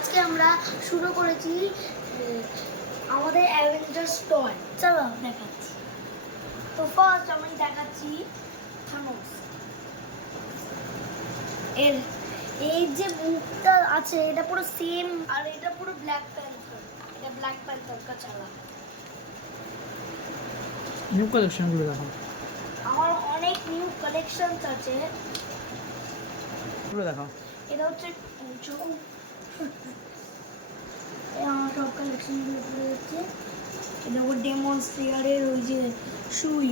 আজকে আমরা শুরু করেছি আমাদের অ্যাভেঞ্জার্স টয়। চলো দেখাচ্ছি। তো ফার্স্ট আমি দেখাচ্ছি থানোস। এই যে মুখটা আছে এটা পুরো সেম, আর এটা পুরো ব্ল্যাক প্যান্থার। এটা ব্ল্যাক প্যান্থার কা চালা। নিউ কালেকশনগুলো দেখো। আমার অনেক নিউ কালেকশনস আছে। এগুলো দেখো। এটা হচ্ছে আমার সব কালেকশনগুলো পড়ে যাচ্ছে। এটা ওর ডেমন স্লেয়ারের ওই যে সুই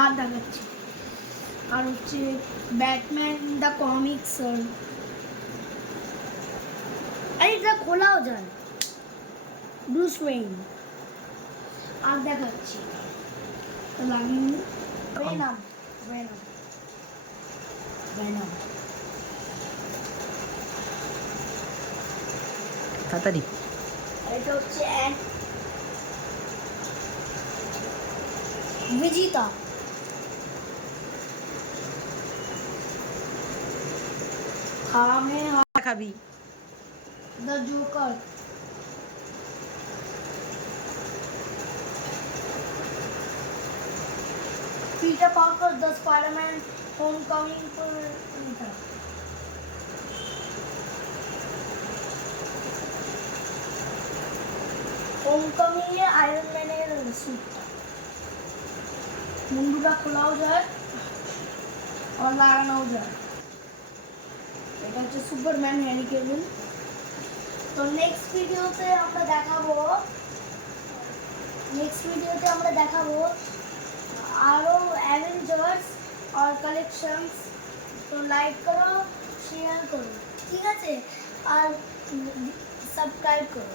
আর দেখাচ্ছি। আর হচ্ছে ব্যাটম্যান দ্য কমিক্স, আর এটা খোলাও যায়, ব্রুস ওয়েইন। আর দেখাচ্ছি লাগিয়ে ভেনাম ভেনাম ভেনাম। তাড়াতাড়ি। এটা হচ্ছে ভিজিতা। খামে খাবি the Joker. Peter Parker, the Spider-Man Homecoming for Peter. Homecoming A iron ম্যানের স্যুটটা, মুন্ডুটা খোলাও যায় আর লাগানোও যায়। এটা হচ্ছে সুপারম্যান হ্যারি কেভিল। তো নেক্সট ভিডিওতে আমরা দেখাবো আরো অ্যাভেঞ্জার্স আর কালেকশনস। তো লাইক করো, শেয়ার করো, ঠিক আছে, আর সাবস্ক্রাইব করো।